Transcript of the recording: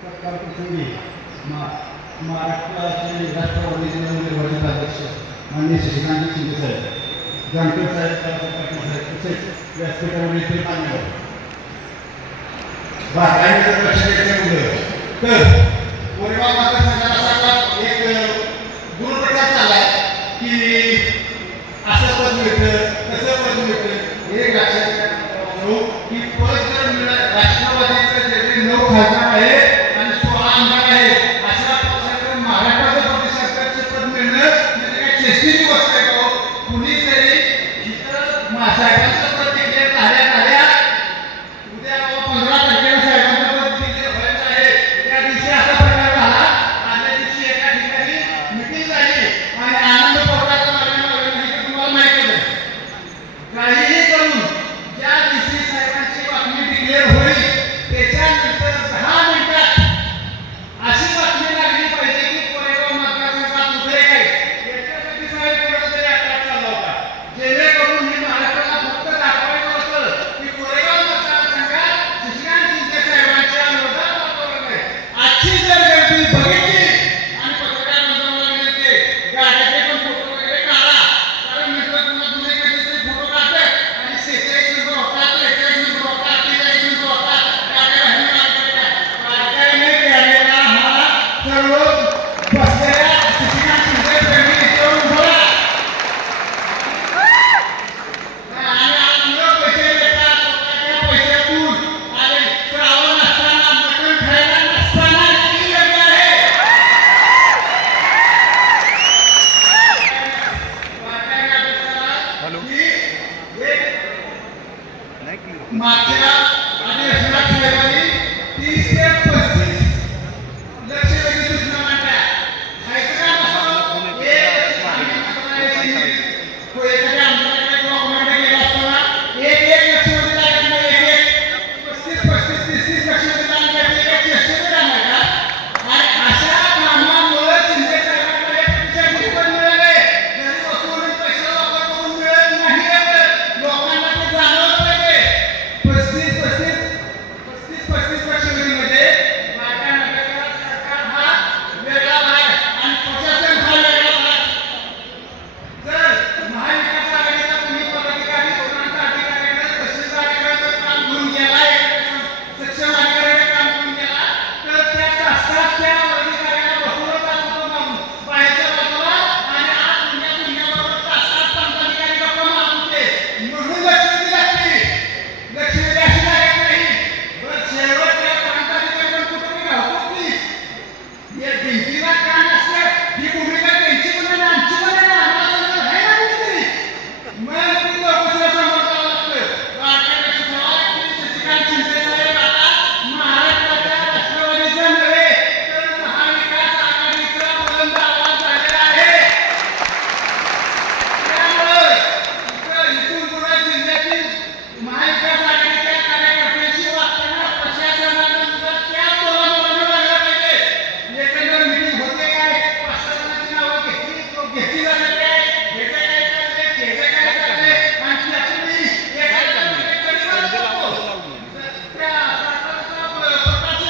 सत्कार प्रसंगी महाराष्ट्राचे राष्ट्रवादीचे नवनिर्वाचित अध्यक्ष माननीय शशिकांत शिंदे साहेब, जानकर साहेब, पाटील साहेब तसेच व्यासपीठावरील मान्यवर बाहेर लक्ष द्यायचं मुलं तर कोरेगाव मतदारसंघाला एक गुणप्रकार चाललाय की असं पद मिळतं कसं पद मिळतं हे लक्षात घेऊ की पद जर मिळत राष्ट्रवादीचं जे 9 खासदार आहेत आणि 16 आमदार आहेत अशा पक्षाचं महाराष्ट्राचं प्रदेश सरकारचे पद मिळणं म्हणजे काय चेष्टेची गोष्ट आहे का? कुणीतरी इथं साहेबांचं पद डिक्लेअर झाल्या उद्या 15 तारखेला साहेबांचं पद डिक्लेअर व्हायचं आहे. त्या दिवशी असा प्रकार झाला. आदल्या दिवशी एका ठिकाणी मिटिंग झाली आणि आनंद पोर्टाचा तुम्हाला माहिती आहे. काहीही करून ज्या दिवशी साहेबांची बातमी डिक्लेअर होईल त्याच्यानंतर 10 मिनिटात अशी बातमी लागली पाहिजे की कोरेगाव मतदारसंघात उद्रेक आहे. याच्यासाठी साहेब कुठेतरी अटॅक चालला होता, जेणेकरून मी महाराष्ट्राला फक्त दाखवायचं होतं की कोरेगाव मतदारसंघात शशिकांत शिंदे साहेबांच्या विरोधात वातावरण आहे. आजची जर गर्दी बघितली आणि पत्रकार बंधूंना विनंती गाड्याचे पण फोटो वगैरे काढा, कारण मित्र तुम्हाला जुने कधीतरी फोटो काढतात आणि 46 नंबर होता, 43 नंबर होता, 43 नंबर होता, गाड्या बाहेर काढतात. बारकाईने घ्यायला हा सर्व बसलेल्या शशिकांत शिंदे प्रेमी इथं उभं राहा. आणि आम्हाला पैसे देतात, स्वतःच्या पैशातून आणि श्रावण असताना मटण खायला नसताना किती गर्दी आहे. बारकाईने अभ्यास करा की एक मागच्या अधिवेशनात साहेबांनी 30 ते 35 लक्षवेधी सूचना मांडल्या. एखाद्या आमदाराकडे किंवा कोणाकडे गेला असताना एक लक्षवेधी लागत नाही, 35 30 लक्षवेधी लागण्याची एक चेष्टेची काम आहे का? आणि अशा कामामुळे शिंदे साहेबांकडे प्रतिष्ठित पद मिळाले. जरी वसूल पैसा वापर करून मिळत नाही तर लोकांना ते जाणवलं पाहिजे. 35 लक्षवेधीमध्ये बायका नगरसेवक सरकार हा वेगळा भाग आणि प्रशासन हा वेगळा भाग. जर महाविकास आघाडीचा तुम्ही पदाधिकारी प्रांत अधिकाऱ्याकडे तहसीलदाराकडे काम घेऊन गेला, सक्षम अधिकाऱ्याकडे काम घेऊन गेला तर त्या तासात त्या अधिकाऱ्याला बसवलं जात होतं बाहेरच्या बाजूला आणि आज दुनियाबरोबर तासात प्रांताधिकारी गप्पा मारत होते. म्हणून लक्षवेधी लागते. लक्षवेधी अशी लागत नाही. बरं शेवटच्या प्रांताधिकारी पण कुठे घालतोच या भिंतीला का नसतं ही भूमिका त्यांची पण आहे, आमची पण आहे. आम्हाला समजत आहे ना कुठेतरी. मग ती लोकांना समोर जावं लागतं. बारकाईने लक्ष ठेवा की शशिकांत शिंदे साहेब आता महाराष्ट्राच्या राष्ट्रवादीचं नव्हे तर महाविकास आघाडीचा बुलंद आवाज झालेला आहे. त्यामुळे इथून पुढे जिल्ह्यातील महाविकास आघाडीच्या कार्यकर्त्यांशी वागताना प्रशासनानं सुद्धा त्याच धोरणाप्रमाणे वागलं पाहिजे. एकंदर मीटिंग होते काय, 5-6 जणांची नावं घेतली जातात काय, ह्याचं काय चाललंय, त्याचं काय चाललंय आणि त्याच्यातही एखादा कधी वाजतो. त्या सरकारचा प्रकाश